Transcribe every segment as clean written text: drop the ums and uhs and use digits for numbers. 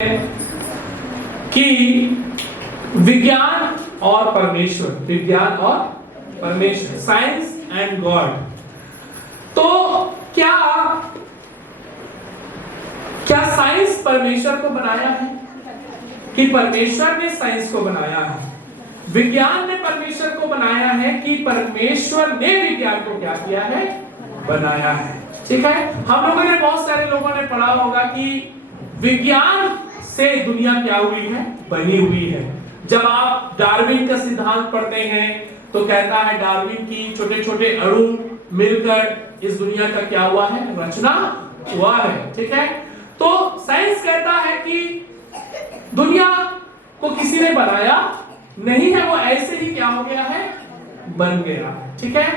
कि विज्ञान और परमेश्वर, विज्ञान और परमेश्वर, साइंस एंड गॉड। तो क्या साइंस परमेश्वर को बनाया है कि परमेश्वर ने साइंस को बनाया है? विज्ञान ने परमेश्वर को बनाया है कि परमेश्वर ने विज्ञान को क्या किया है? बनाया है। ठीक है, हम लोगों ने, बहुत सारे लोगों ने पढ़ा होगा कि विज्ञान से दुनिया क्या हुई है? बनी हुई है। जब आप डार्विन का सिद्धांत पढ़ते हैं तो कहता है डार्विन की छोटे छोटे अणु मिलकर इस दुनिया का क्या हुआ है? रचना हुआ है। ठीक है, तो साइंस कहता है कि दुनिया को किसी ने बनाया नहीं है, वो ऐसे ही क्या हो गया है? बन गया। ठीक है,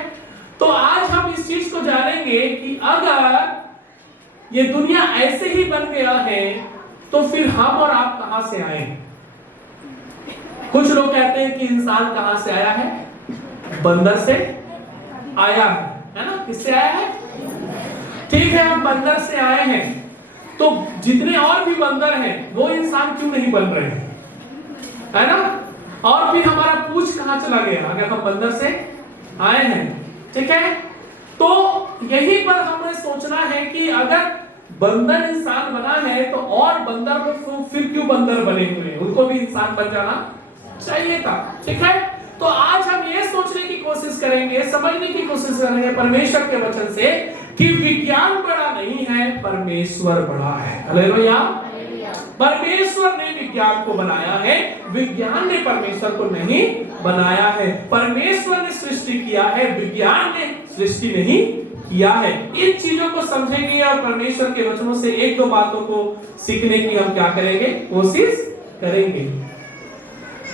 तो आज हम इस चीज को जानेंगे कि अगर ये दुनिया ऐसे ही बन गया है तो फिर हम और आप कहां से आए? कुछ लोग कहते हैं कि इंसान कहां से आया है? बंदर से आया है ना? किससे आया है? ठीक है, हम बंदर से आए हैं, तो जितने और भी बंदर हैं वो इंसान क्यों नहीं बन रहे हैं? है ना? और फिर हमारा पूछ कहां चला गया अगर हम बंदर से आए हैं? ठीक है, तो यही पर हमें सोचना है कि अगर बंदर इंसान बना है तो और बंदर लोग फिर क्यों बंदर बने हुए हैं? उनको भी इंसान बन जाना चाहिए था। ठीक है, तो आज हम ये सोचने की कोशिश करेंगे, समझने की कोशिश करेंगे परमेश्वर के वचन से कि विज्ञान बड़ा नहीं है, परमेश्वर बड़ा है। हालेलुया। परमेश्वर ने विज्ञान को बनाया है, विज्ञान ने परमेश्वर को नहीं बनाया है। परमेश्वर ने सृष्टि किया है, विज्ञान ने सृष्टि नहीं किया है। इन चीजों को समझेंगे और परमेश्वर के वचनों से एक दो बातों को सीखने की हम क्या करेंगे? कोशिश करेंगे।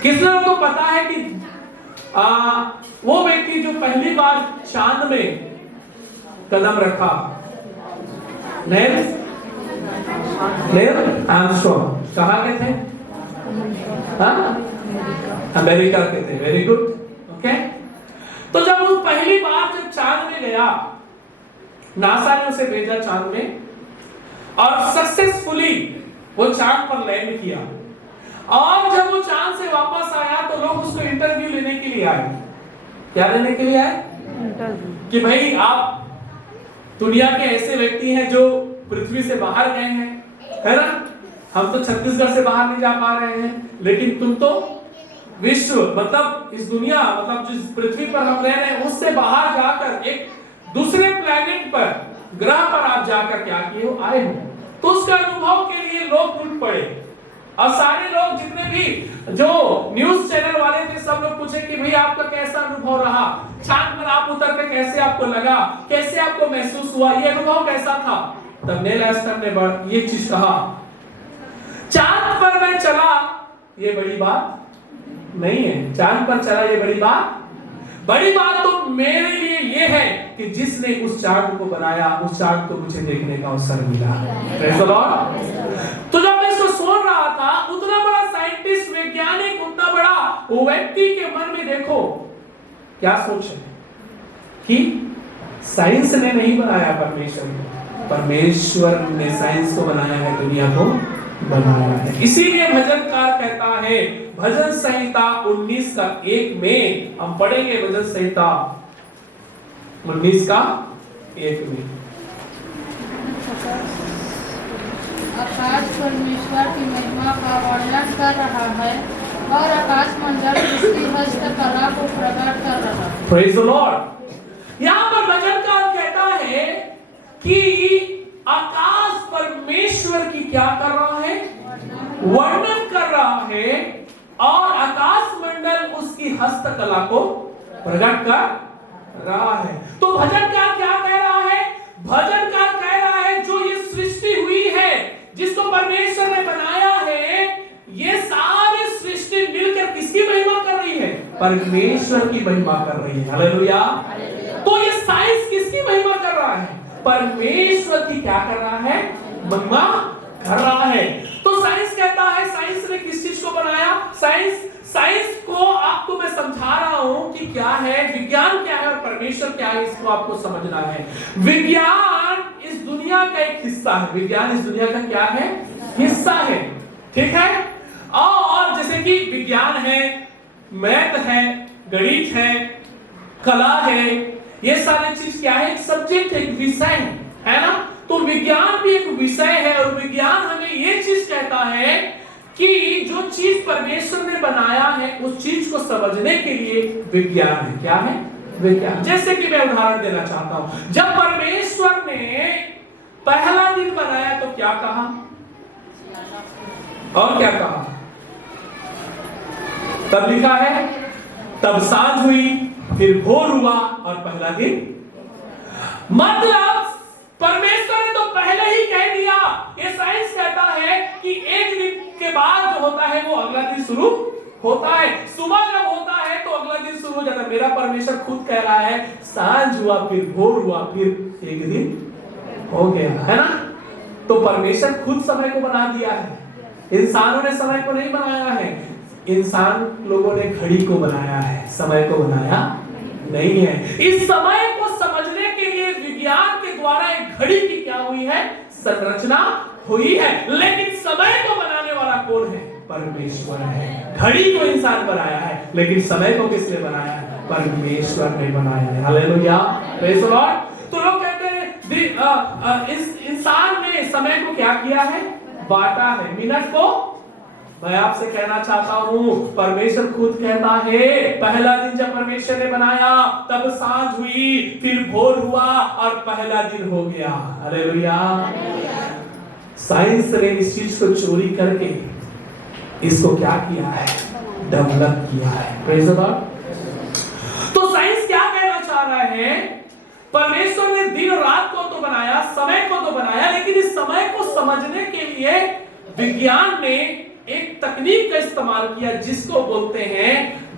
किस लोगों को पता है कि वो व्यक्ति जो पहली बार चांद में कदम रखा, नील आर्मस्ट्रांग, कहाँ के थे? अमेरिका के थे। Very good. ओके, तो जब वो पहली बार जब चांद में गया, नासा ने उसे भेजा चांद में और सक्सेसफुली वो चांद पर लैंड किया। और जब वो चांद से वापस आया तो लोग उसको इंटरव्यू लेने के लिए आए। क्या लेने के लिए आए? कि भाई आप दुनिया के ऐसे व्यक्ति हैं जो पृथ्वी से बाहर गए हैं, है ना? हम तो छत्तीसगढ़ से बाहर नहीं जा पा रहे हैं, लेकिन तुम तो विश्व, मतलब इस दुनिया, मतलब जिस पृथ्वी पर हम रह रहे हैं उससे बाहर जाकर एक दूसरे प्लेनेट पर, ग्रह पर आप जाकर क्या किए हो? आए हो। तो उसका अनुभव के लिए लोग टूट पड़े और सारे लोग जितने भी जो न्यूज चैनल वाले थे सब लोग पूछे कि भाई आपका कैसा अनुभव रहा? चांद पर आप उतर के कैसे आपको लगा? कैसे आपको महसूस हुआ? ये अनुभव कैसा था? तब नील आर्मस्ट्रांग ने ये चीज कहा, चांद पर मैं चला ये बड़ी बात नहीं है। चांद पर चला ये बड़ी बात तो मेरे लिए ये है कि जिसने उस चांद को बनाया, उस चांद को मुझे देखने का अवसर मिला। Praise the Lord. तो जब मैं इसको सुन रहा था, उतना बड़ा साइंटिस्ट, वैज्ञानिक, उतना बड़ा वो व्यक्ति के मन में देखो क्या सोच है कि साइंस ने नहीं बनाया परमेश्वर ने साइंस को बनाया है, दुनिया को बनाया है। इसीलिए भजनकार कहता है, भजन संहिता 19 का 1 में हम पढ़ेंगे, भजन संहिता 19 का 1 में। आकाश परमेश्वर की महिमा का वर्णन कर रहा है और आकाश मंडल उसकी हस्तकला को प्रकट कर रहा है। Praise the Lord. यहाँ पर भजनकार कहता है कि आकाश परमेश्वर की क्या कर रहा है? वर्णन कर रहा है और आकाश मंडल उसकी हस्तकला को प्रकट कर रहा है। तो भजनकार क्या कह रहा है? भजनकार कह रहा है जो ये सृष्टि हुई है, जिसको परमेश्वर ने बनाया है, ये सारी सृष्टि मिलकर किसकी महिमा कर रही है? परमेश्वर की महिमा कर रही है। हालेलुया। तो ये साइंस किसकी महिमा कर रहा है? परमेश्वर की क्या कर रहा है? महिमा कर रहा है। तो साइंस कहता है, साइंस ने किस चीज को बनाया? साइंस को आपको मैं समझा रहा हूं कि क्या है, विज्ञान क्या है और परमेश्वर क्या है, इसको आपको समझना है। विज्ञान इस दुनिया का एक हिस्सा है। विज्ञान इस दुनिया का क्या है? हिस्सा है। ठीक है। और जैसे कि विज्ञान है, मैथ है, गणित है, कला है, ये सारी चीज क्या है? एक सब्जेक्ट है, एक विषय है ना। तो विज्ञान भी एक विषय है और विज्ञान हमें ये चीज कहता है कि जो चीज परमेश्वर ने बनाया है उस चीज को समझने के लिए विज्ञान है। क्या है? विज्ञान। जैसे कि मैं उदाहरण देना चाहता हूं, जब परमेश्वर ने पहला दिन बनाया तो क्या कहा और क्या कहा? तब लिखा है तब सांझ हुई, फिर भोर हुआ और पहला दिन। मतलब परमेश्वर ने तो पहले ही कह दिया। ये साइंस कहता है कि एक दिन के बाद जो होता है वो अगला दिन शुरू होता है। सुबह जब होता है तो अगला दिन शुरू हो जाता है। मेरा परमेश्वर खुद कह रहा है सांझ हुआ, फिर भोर हुआ, फिर एक दिन हो गया, है ना। तो परमेश्वर खुद समय को बना दिया है, इंसानों ने समय को नहीं बनाया है। इंसान लोगों ने घड़ी को बनाया है, समय को बनाया नहीं है। इस समय को समझने के लिए विज्ञान के द्वारा एक घड़ी की क्या हुई है? संरचना हुई है। लेकिन समय को बनाने वाला कौन है? परमेश्वर है। घड़ी को इंसान बनाया है, लेकिन समय को किसने बनाया है? परमेश्वर ने बनाया है। Hallelujah, praise the Lord. तो लोग कहते हैं इस इंसान ने समय को क्या किया है? बांटा है। मिनट को मैं आपसे कहना चाहता हूं, परमेश्वर खुद कहता है पहला दिन जब परमेश्वर ने बनाया तब सांझ हुई, फिर भोर हुआ और पहला दिन हो गया। हालेलुया। साइंस ने इस चीज को चोरी करके इसको क्या किया है? डेवलप किया है। Praise the Lord. तो साइंस क्या कहना चाह रहा है? परमेश्वर ने दिन रात को तो बनाया, समय को तो बनाया, लेकिन इस समय को समझने के लिए विज्ञान ने एक तकनीक का इस्तेमाल किया जिसको बोलते हैं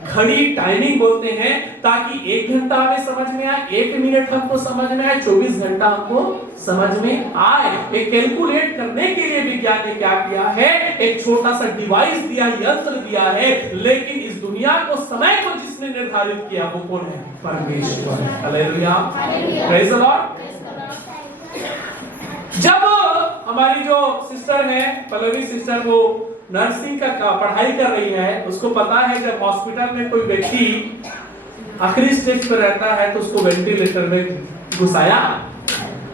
घड़ी, टाइमिंग बोलते हैं, ताकि 1 घंटा हमें समझ में आए, 1 मिनट हमको समझ में आए, 24 घंटा हमको समझ में आए। एक कैलकुलेट करने के लिए विज्ञान ने क्या किया है? एक छोटा सा डिवाइस दिया, यंत्र दिया है। लेकिन इस दुनिया को, समय को जिसने निर्धारित किया वो कौन है? परमेश्वर। Hallelujah, praise the Lord. जब हमारी जो सिस्टर है पल्लवी सिस्टर, वो नर्सिंग का पढ़ाई कर रही है, उसको पता है जब हॉस्पिटल में कोई व्यक्ति आखिरी स्टेज पर रहता है तो उसको वेंटिलेटर में घुसाया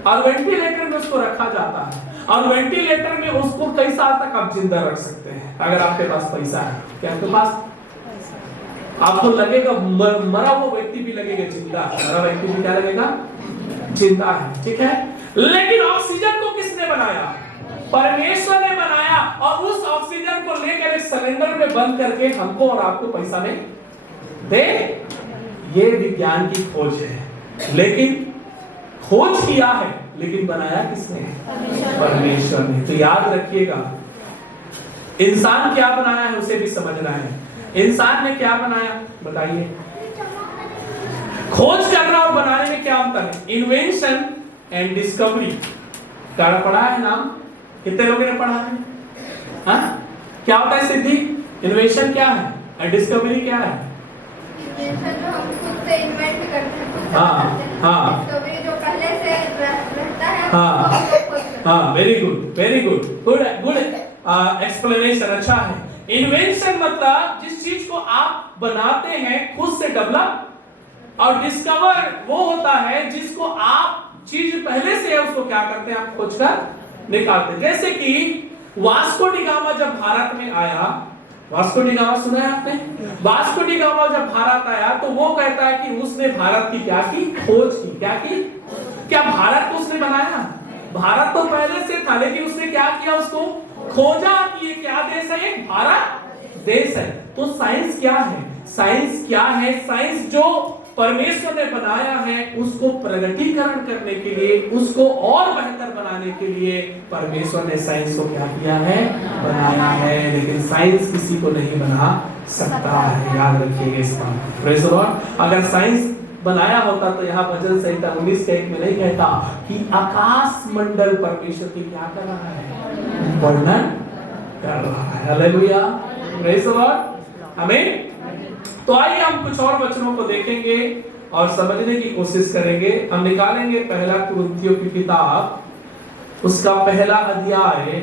और वेंटिलेटर में उसको रखा जाता है। और वेंटिलेटर में उसको कई साल तक आप जिंदा रख सकते हैं अगर आपके पास पैसा है। क्या आपके पास? आपको लगेगा मरा वो व्यक्ति भी लगेगा जिंदा, मरा व्यक्ति भी क्या लगेगा? जिंदा है, ठीक है। लेकिन ऑक्सीजन को किसने बनाया? परमेश्वर ने बनाया। और उस ऑक्सीजन को लेकर एक सिलेंडर में बंद करके हमको और आपको पैसा में दे। ये विज्ञान की खोज है। लेकिन खोज किया है, लेकिन बनाया किसने? परमेश्वर ने। तो याद रखिएगा, इंसान क्या बनाया है उसे भी समझना है। इंसान ने क्या बनाया बताइए? खोज करना और बनाने में क्या अंतर है? Invention and discovery. क्या पढ़ा है नाम? कितने लोगों ने पढ़ा है? हाँ? क्या होता है सिद्धि? इन्वेंशन क्या है और डिस्कवरी क्या है? इन्वेंशन जो हम खुद से इन्वेंट करते हैं, हाँ हाँ, डिस्कवरी जो पहले से रहता है, हाँ हाँ, very good, very good, good explanation, अच्छा है। इन्वेंशन मतलब जिस चीज को आप बनाते हैं खुद से डेवलप, और डिस्कवर वो होता है जिसको आप चीज पहले से है उसको क्या करते हैं? आप खोज कर निकालते हैं। जैसे कि वास्को डी गामा जब भारत में आया, वास्को डी गामा सुना है आपने? वास्को डी गामा जब भारत आया तो वो कहता है कि उसने भारत की क्या की? खोज की। क्या की? क्या भारत को उसने बनाया? भारत तो पहले से था, लेकिन उसने क्या किया? उसको खोजा कि ये क्या देश है? एक भारत देश है। तो साइंस क्या है? साइंस क्या है? साइंस जो परमेश्वर ने बनाया है उसको प्रगटीकरण करने के लिए, उसको और बेहतर बनाने के लिए परमेश्वर ने साइंस को क्या किया है? बनाया है। लेकिन साइंस किसी को नहीं बना सकता है, याद रखिएगा इस बात। Praise the Lord. अगर साइंस बनाया होता तो यहाँ भजन संहिता 19:1 में नहीं कहता कि आकाश मंडल परमेश्वर की क्या कर रहा है? वर्णन कर रहा है। हालेलुया, प्रेज़ द लॉर्ड, आमीन। तो आइए हम कुछ और वचनों को देखेंगे और समझने की कोशिश करेंगे। हम निकालेंगे पहला कुरिन्थियों की किताब, उसका पहला अध्याय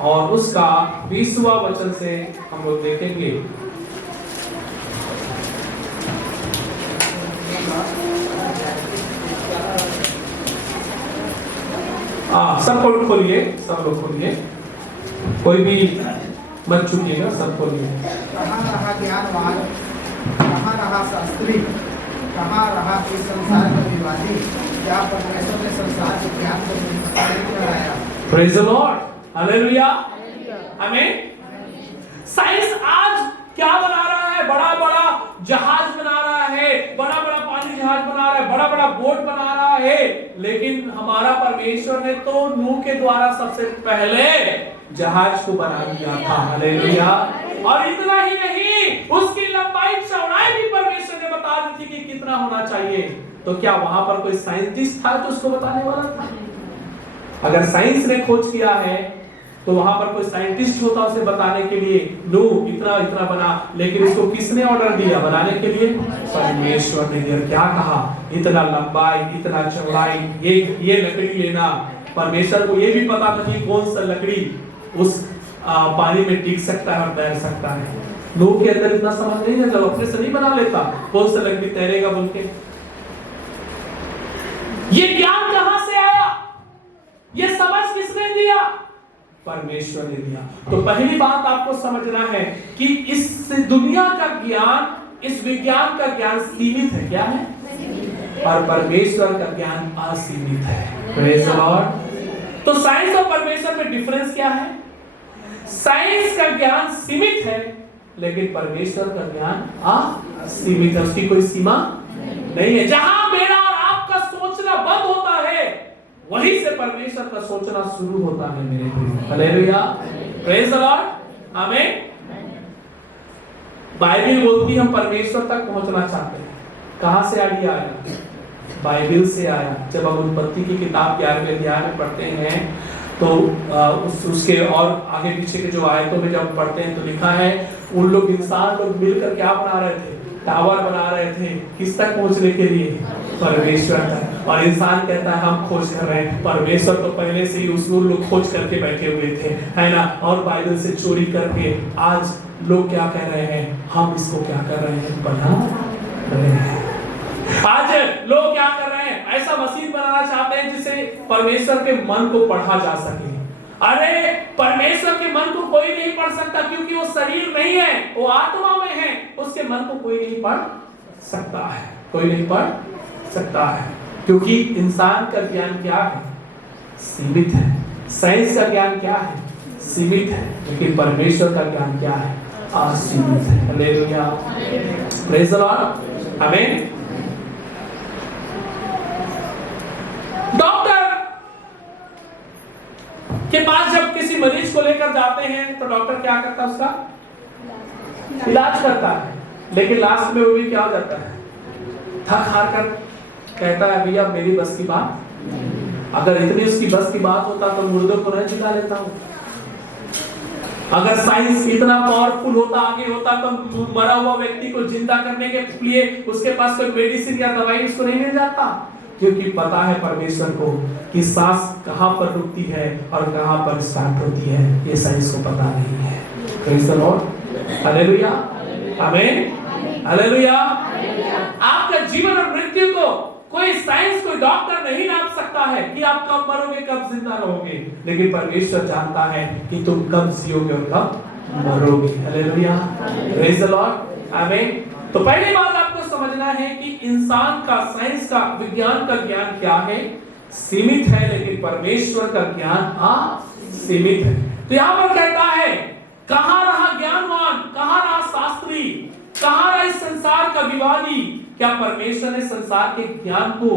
और उसका 20वां वचन से हम लोग देखेंगे। सब लोग खोलिए, सब लोग खोलिए, कोई भी मत चुकिएगा, सब खोलिए। कहाँ रहा ज्ञानवान, कहाँ रहा शास्त्री, कहाँ रहा इस संसार का विवादी, क्या परमेश्वर ने संसार के ज्ञान को नहीं बनाया। प्रेज़ द लॉर्ड, हालेलुया, आमीन। साइंस आज क्या बना रहा है? बड़ा बड़ा जहाज बना रहा है, बड़ा बड़ा पानी जहाज बना रहा है, बड़ा बड़ा बोट बना रहा है, लेकिन हमारा परमेश्वर ने तो नूह के द्वारा सबसे पहले जहाज को बना दिया था। हालेलुया। और इतना ही नहीं, उसकी लंबाई चौड़ाई भी परमेश्वर ने बता दी थी कि कितना होना चाहिए। तो क्या वहां पर कोई साइंटिस्ट था जो उसको बताने वाला था? अगर साइंस ने खोज किया है तो वहां पर कोई साइंटिस्ट होता उसे बताने के लिए, नूह इतना इतना बना, लेकिन इसको किसने ऑर्डर दिया बनाने के लिए? परमेश्वर ने दिया। क्या कहा? इतना लंबाई, इतना चौड़ाई, ये लकड़ी लेना। परमेश्वर को ये भी पता था कि कौन सा लकड़ी उस पानी में टिक सकता है और तैर सकता है। नूह के अंदर इतना समझ नहीं है, अपने से नहीं बना लेता कौन सा लकड़ी तैरेगा बोल के। ये ज्ञान कहां से आया? ये समझ किसने दिया? परमेश्वर ने दिया। तो पहली बात आपको समझना है कि इस दुनिया का ज्ञान, इस विज्ञान का ज्ञान सीमित है। क्या है? और परमेश्वर का ज्ञान असीमित है। Praise the Lord. तो साइंस और परमेश्वर में डिफरेंस क्या है? साइंस का ज्ञान सीमित है, लेकिन परमेश्वर का ज्ञान असीमित है, उसकी कोई सीमा नहीं है। जहां मेरा और आपका सोचना बंद होता है, वहीं से परमेश्वर का सोचना शुरू होता है मेरे प्रिय। हालेलुया, प्रेज़ द लॉर्ड, आमीन। बाइबल बोलती है हम परमेश्वर तक पहुंचना चाहते हैं। कहां से आइडिया आया? बाइबल से आया। जब हम उत्पत्ति की किताब 11वें अध्याय में पढ़ते हैं तो उसके और आगे पीछे के जो आयतों में जब पढ़ते हैं तो लिखा है उन लोग इंसान लोग मिलकर क्या बना रहे थे? टावर बना रहे थे। किस तक पहुंचने के लिए? परमेश्वर तक। और इंसान कहता है हम खोज कर रहे हैं, परमेश्वर तो पहले से ही उस लोग खोज करके बैठे हुए थे, है ना। और बाइबल से चोरी करके आज लोग क्या कह रहे हैं? हम इसको क्या कर रहे हैं? बना रहे हैं। आज लोग क्या कर रहे हैं? ऐसा मशीन बनाना चाहते हैं जिससे परमेश्वर के मन को पढ़ा जा सके। अरे परमेश्वर के मन को कोई नहीं पढ़ सकता, क्योंकि वो शरीर नहीं है, वो आत्मा में है। उसके मन को कोई नहीं पढ़ सकता है, कोई नहीं पढ़ सकता है, क्योंकि इंसान का ज्ञान क्या है? सीमित है। साइंस का ज्ञान क्या है? सीमित है, लेकिन परमेश्वर का ज्ञान क्या है? असीमित है। हालेलुया, प्रेज़ द लॉर्ड, आमीन। डॉक्टर के पास जब किसी मरीज को लेकर जाते हैं तो डॉक्टर क्या करता है? उसका इलाज करता है, लेकिन लास्ट में वो भी क्या हो जाता है? थक हार कर कहता है भैया मेरी बस की बात। अगर इतनी उसकी बस की बात होता तो मुर्दों को नहीं जिला लेता हूं। अगर साइंस इतना पावरफुल होता, आगे होता, तो मरा हुआ व्यक्ति को जिंदा करने के लिए उसके पास कोई मेडिसिन या दवाई उसको नहीं मिल जाता। क्योंकि पता है परमेश्वर को कि सांस कहां पर रुकती है और कहां पर स्टार्ट होती है, ये साइंस को पता नहीं है। प्रेज़ द लॉर्ड, हालेलुया, आमीन, हालेलुया। आपका जीवन और मृत्यु को कोई साइंस, कोई डॉक्टर नहीं नाप सकता है कि आप कब मरोगे, कब जिंदा रहोगे, लेकिन परमेश्वर जानता है कि तुम कब जियोगे और कब मरोगे। हालेलुया, प्रेज़ द लॉर्ड, आमीन। तो पहली बात आपको समझना है कि इंसान का, साइंस का, विज्ञान का ज्ञान क्या है? सीमित है, लेकिन परमेश्वर का ज्ञान असीमित है। तो यहां पर कहता है कहां रहा ज्ञानवान, कहां रहा शास्त्री, कहां रहा इस संसार का विवादी? क्या परमेश्वर ने संसार के ज्ञान को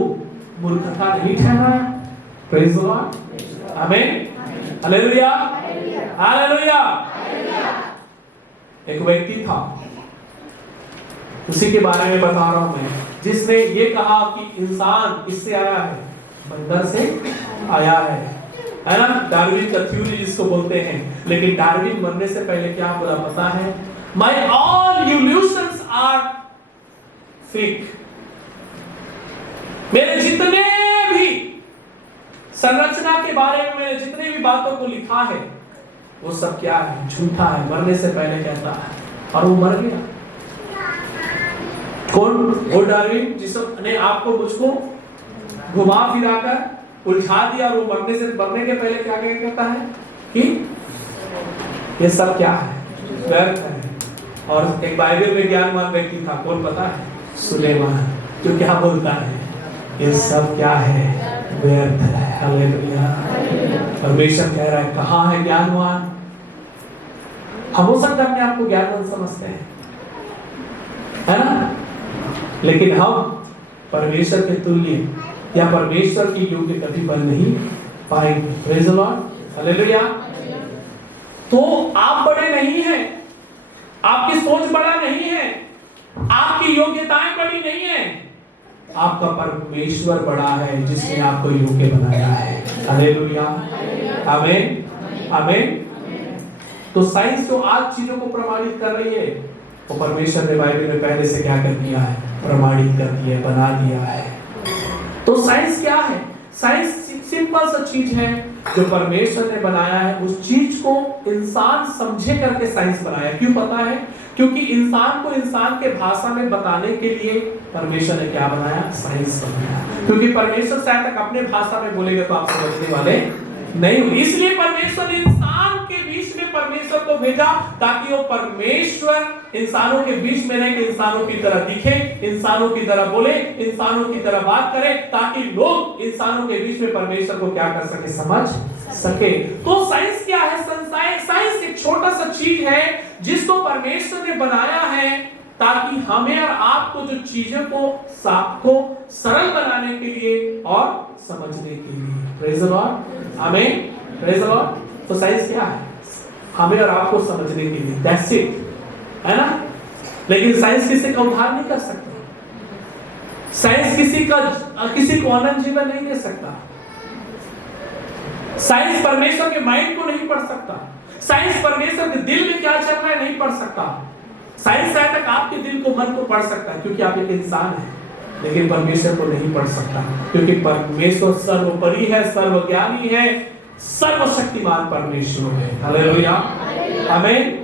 मूर्खता नहीं ठहराया? प्रेज़ द लॉर्ड, आमीन, हालेलुया, हालेलुया। एक व्यक्ति था, उसी के बारे में बता रहा हूं मैं, जिसने ये कहा कि इंसान इससे आया है, बंदर से आया है ना। डार्विन का थ्योरी जिसको बोलते हैं। लेकिन डार्विन मरने से पहले क्या बोला पता है? My all evolutions are fake। मेरे जितने भी संरचना के बारे में, मैंने जितने भी बातों को लिखा है, वो सब क्या है? झूठा है, मरने से पहले कहता है, और वो मर गया। कौन? वो डार्विन जिसने आपको मुझको घुमा फिराकर उलझा दिया, और वो मरने के पहले क्या कहता है कि ये सब क्या है? व्यर्थ है। और एक बाइबल में ज्ञानवान व्यक्ति था, कौन पता है? सुलेमान, जो क्या बोलता है? ये सब क्या है? व्यर्थ है। हालेलुया। परमेश्वर कह रहा है, कहाँ है ज्ञानवान? हम हो सकता है अपने आप को ज्ञानवान समझते हैं, है ना? लेकिन हम परमेश्वर के तुल्य या परमेश्वर की योग्य कभी बन नहीं पाएंगे। Praise the Lord. हालेलुया। तो आप बड़े नहीं हैं, आपकी सोच बड़ा नहीं है, आपकी योग्यताएं बड़ी नहीं है, आपका परमेश्वर बड़ा है जिसने आपको योग्य बनाया है। हालेलुया। आमीन। आमीन। तो साइंस जो आज चीजों को प्रमाणित कर रही है, वो परमेश्वर ने बाइबल में पहले से क्या कर दिया है? प्रमाणित कर दिया है, बना दिया है। तो साइंस क्या है? साइंस सिंपल सा चीज है जो परमेश्वर ने बनाया है। उस चीज को इंसान समझे करके साइंस बनाया। क्यों पता है? क्योंकि इंसान को इंसान के भाषा में बताने के लिए परमेश्वर ने क्या बनाया? साइंस बनाया। क्योंकि परमेश्वर शायद तक अपने भाषा में बोलेगा तो आप समझने वाले नहीं हो। इसलिए परमेश्वर ने इंसान के बीच में परमेश्वर को भेजा, ताकि वो परमेश्वर इंसानों के बीच में रह के इंसानों की तरह दिखे, इंसानों की तरह बोले, इंसानों की तरह बात करे, ताकि लोग इंसानों के बीच में परमेश्वर को क्या कर सके? समझ सके। तो साइंस क्या है? साइंस एक छोटा सा चीज है जिसको परमेश्वर ने बनाया है ताकि हमें और आपको जो चीजों को सरल बनाने के लिए और समझने के लिए। Praise the Lord. आमीन। Praise the Lord. तो साइंस क्या है? हमें और आपको समझने के लिए। दैट्स इट, है ना? लेकिन साइंस किसी का उद्धार नहीं कर सकता। साइंस किसी को अनंत जीवन नहीं दे सकता। साइंस परमेश्वर के माइंड को नहीं पढ़ सकता। साइंस परमेश्वर के दिल में क्या चल रहा है नहीं पढ़ सकता। साइंस शायद तक आपके दिल को, मन को पढ़ सकता है क्योंकि आप एक इंसान हैं, लेकिन परमेश्वर को नहीं पढ़ सकता क्योंकि परमेश्वर सर्वोपरि है, सर्वज्ञानी है, सर्वशक्तिमान परमेश्वर है। हालेलुया। आमीन।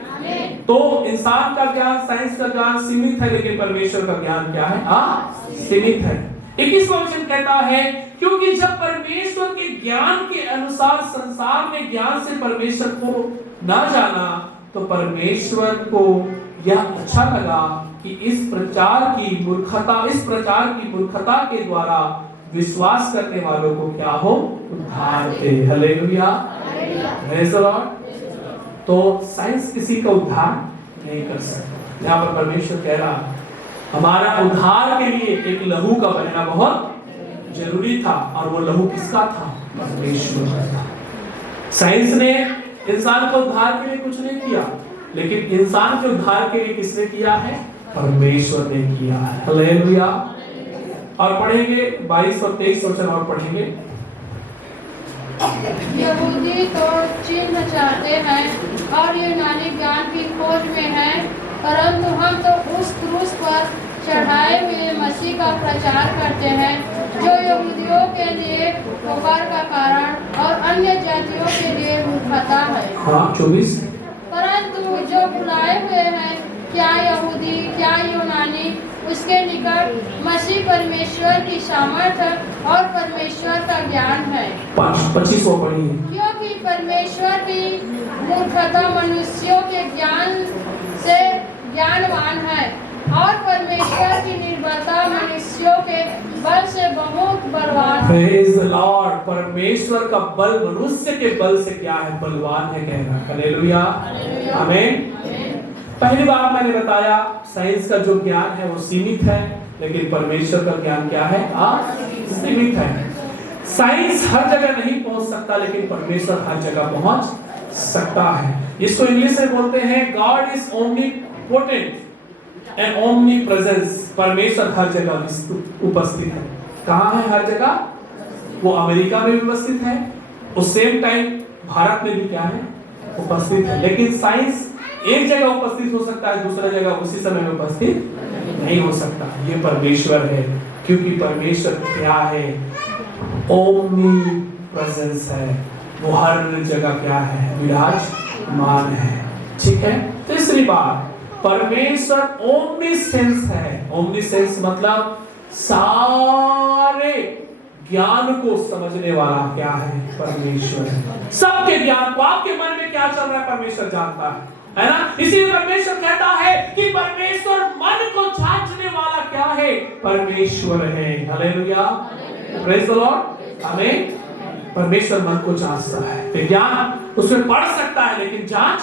तो इंसान का ज्ञान, साइंस का ज्ञान सीमित है, लेकिन परमेश्वर का ज्ञान क्या है? सीमित है। 21वां वचन कहता है, क्योंकि जब परमेश्वर के ज्ञान के अनुसार संसार में ज्ञान से परमेश्वर को न जाना, तो परमेश्वर को यह अच्छा लगा कि इस प्रचार की मूर्खता के द्वारा विश्वास करने वालों को क्या हो? उद्धार दे। हालेलुया। Praise the Lord. तो साइंस किसी का उद्धार नहीं कर सकता। यहाँ पर परमेश्वर कह रहा, हमारा उद्धार के लिए एक लहू का बनना बहुत जरूरी था, और वो लहू किसका था? परमेश्वर का था। साइंस ने इंसान को उद्धार के लिए कुछ नहीं किया, लेकिन इंसान के उद्धार के लिए किसने किया है? परमेश्वर ने किया है। हालेलुया। और पढ़ेंगे 22 और 23 वचन और पढ़ेंगे। यहूदी तो चिन्ह चाहते हैं और यूनानी ज्ञान की खोज में हैं, परंतु हम तो उस क्रूस पर चढ़ाए हुए मसीह का प्रचार करते हैं, जो यहूदियों के लिए पुकार का कारण और अन्य जातियों के लिए मूर्खता है। हाँ, 24। परंतु जो बुलाए हुए हैं, क्या यहूदी क्या यूनानी, उसके निकट मसीह परमेश्वर की सामर्थ्य और परमेश्वर का ज्ञान है। 25वां पढ़िए। क्योंकि परमेश्वर की मूर्खता मनुष्यों के ज्ञान से ज्ञानवान है, और परमेश्वर की निर्बलता मनुष्यों के बल से बहुत बलवान है। Praise the Lord. परमेश्वर का बल मनुष्य के बल से क्या है? बलवान है, कह रहा। हालेलुया। आमीन। पहली बार मैंने बताया, साइंस का जो ज्ञान है वो सीमित है, लेकिन परमेश्वर का ज्ञान क्या है? सीमित है। साइंस हर जगह नहीं पहुंच सकता, लेकिन परमेश्वर हर जगह पहुंच सकता है। इसको इंग्लिश में बोलते हैं गॉड इज ओमनीपोटेंट एंड ओमनीप्रेजेंस। परमेश्वर हर जगह उपस्थित है। कहाँ है? हर जगह। वो अमेरिका में भी उपस्थित है, उस सेम टाइम भारत में भी क्या है? उपस्थित है। लेकिन साइंस एक जगह उपस्थित हो सकता है, दूसरा जगह उसी समय में उपस्थित नहीं हो सकता। ये परमेश्वर है, क्योंकि परमेश्वर क्या है? ओमनी प्रेजेंस है। वो हर जगह क्या है? मान है। ठीक है, तीसरी बात, परमेश्वर ओमनीसेंस है। ओमनीसेंस मतलब सारे ज्ञान को समझने वाला क्या है? परमेश्वर है। सबके ज्ञान को, आपके मन में क्या चल रहा है परमेश्वर जानता है ना? इसीलिए परमेश्वर कहता है कि परमेश्वर मन को जांचने वाला क्या है? परमेश्वर है। हालेलुया, प्रेज द लॉर्ड, आमीन। परमेश्वर मन को जांचता है। विज्ञान उसमें पढ़ सकता है लेकिन जांच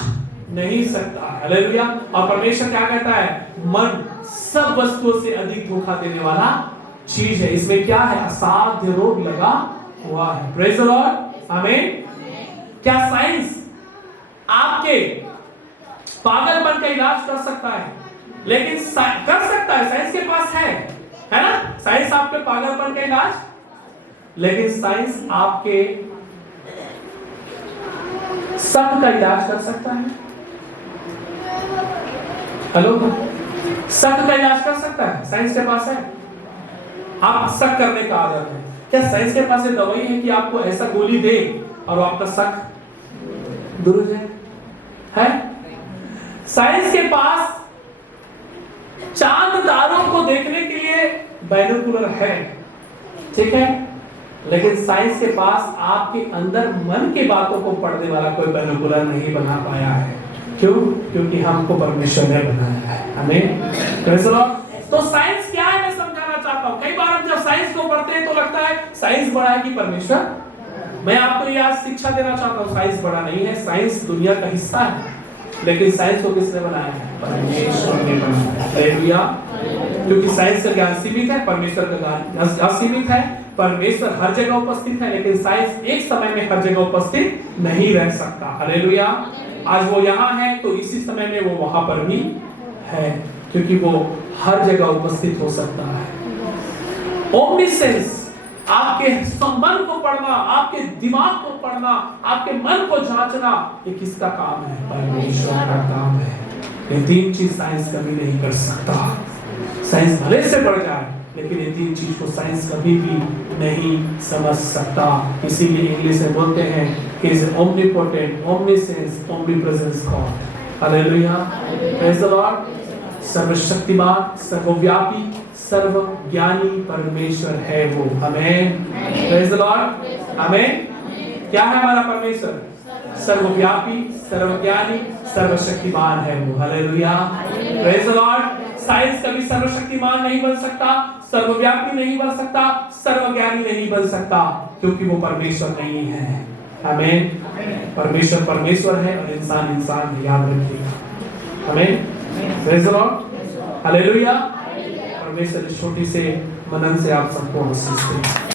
नहीं सकता। हालेलुया। और परमेश्वर क्या कहता है? मन सब वस्तुओं से अधिक धोखा देने वाला चीज है। इसमें क्या है? असाध्य रोग लगा हुआ है। प्रेज द लॉर्ड, आमीन। क्या साइंस आपके पागलपन का इलाज कर सकता है? लेकिन कर सकता है, साइंस के पास है ना? साइंस आपके पागलपन का इलाज, लेकिन साइंस आपके शक का इलाज कर सकता है। हेलो, शक का इलाज कर सकता है? साइंस के पास है। आप शक करने का आदत है, क्या साइंस के पास ये दवाई है कि आपको ऐसा गोली दे और आपका शक दूर हो जाए? है? साइंस के पास चांद तारों को देखने के लिए बाइनोकुलर है, ठीक है, लेकिन साइंस के पास आपके अंदर मन की बातों को पढ़ने वाला कोई बाइनोकुलर नहीं बना पाया है। क्यों? क्योंकि हमको परमेश्वर ने बनाया है। आमीन। Praise the Lord. तो साइंस क्या है मैं समझाना चाहता हूं। कई बार हम जब साइंस को पढ़ते हैं तो लगता है साइंस बड़ा है कि परमेश्वर। मैं आपको ये आज शिक्षा देना चाहता हूं, साइंस बड़ा नहीं है, साइंस दुनिया का हिस्सा है, लेकिन साइंस को किसने बनाया है? परमेश्वर ने बनाया है। हालेलुया। क्योंकि साइंस का ज्ञान सीमित है, परमेश्वर का ज्ञान असीमित है। परमेश्वर हर जगह उपस्थित है, लेकिन साइंस एक समय में हर जगह उपस्थित नहीं रह सकता। हालेलुया। आज वो यहाँ है तो इसी समय में वो वहां पर भी है, क्योंकि वो हर जगह उपस्थित हो सकता है। ओमनीसेंस, आपके मन को पढ़ना, आपके दिमाग को पढ़ना, आपके मन को जांचना, ये किसका काम है? परमेश्वर का काम है। ये तीन चीज साइंस कभी नहीं कर सकता। साइंस भले से बढ़ जाए, लेकिन ये तीन चीज को साइंस कभी भी नहीं समझ सकता। इसीलिए इंग्लिश में बोलते हैं कि is omnipotent, omniscience, omnipresence God. Hallelujah, praise the Lord. सर्वशक्तिमान, सर्वव्यापी, सर्वज्ञानी परमेश्वर है वो। आमीन। प्रेज द लॉर्ड, आमीन। क्या है हमारा परमेश्वर? सर्वव्यापी, सर्वज्ञानी, सर्वशक्तिमान है वो। Hallelujah, praise the Lord. Science कभी सर्वशक्तिमान नहीं बन सकता, सर्वव्यापी नहीं बन सकता, सर्वज्ञानी नहीं बन सकता, क्योंकि वो परमेश्वर नहीं है। आमीन। परमेश्वर परमेश्वर है और इंसान इंसान है, याद रखिएगा। आमीन। Praise the Lord, hallelujah. परमेश्वर इस छोटी से मनन से आप सबको आशीष दे।